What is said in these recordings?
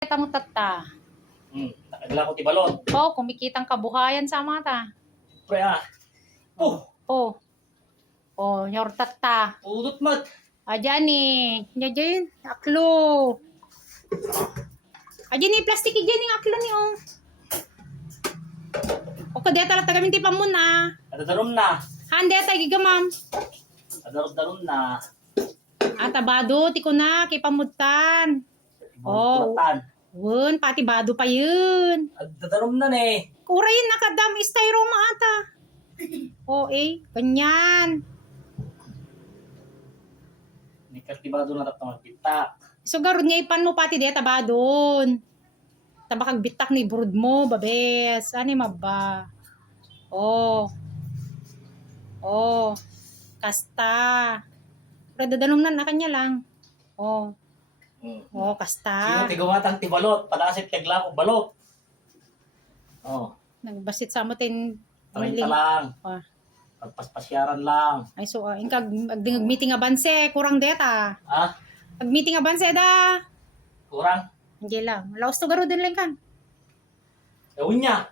Kita mo tata. Nakagala ko ti balon. Oh, kumikitang kabuhayan sa mata. Pre Oh. Oh, your tata. Udot mat. Ayan eh. Diyan, aklo. Ayan eh, plastic dyan yung aklo ni oh. O kadeta lang tagamin ti pamun na. Adadarom na. Hande tayo gigamam. Adarom na. Tabado, tiko na, kay pamutan. Oh. Bulatan. Wun, pati bado pa yun. Adadarom na ne. Kurayin nakadam, styroma ata. Oh ganyan. Nikartibado na tatang magpita. So garod niya ipan mo pati deta ba doon. Tabakag bitak ni brood mo, babes. Ano maba? Oh. Kasta. Pero dadanong na kanya lang. Oh, kasta. Sino tigumatang ti balot? Palasit tagla ko balot. Nagbasit sa amutin. Tarinta lang. Pagpaspasyaran lang. Ay so, ingkag meeting abanse, kurang deta. Ag-meeting abanse da. Kurang. Hindi lang. Laos to garo din lang kan. Gawin niya.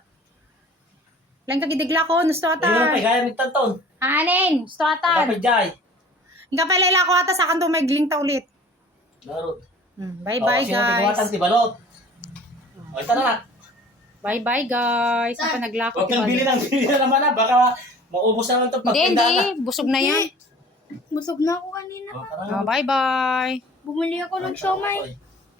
Lang kagidigla ko, gusto Hindi ata. naman gaya magtanton. Aning, gusto ata. Kapag jay. Ingka palela ko ata sa kanto may gling ta ulit. Larot. Bye-bye Sino guys. tigumatang ti balot? Ito na lang. Bye-bye guys. Ang panaglako. Huwag kang bili na naman na. Baka maubos naman ito pag Hindi. Busog na yan. Busog na ako kanina. Bye-bye. Bumili ako ng siomay.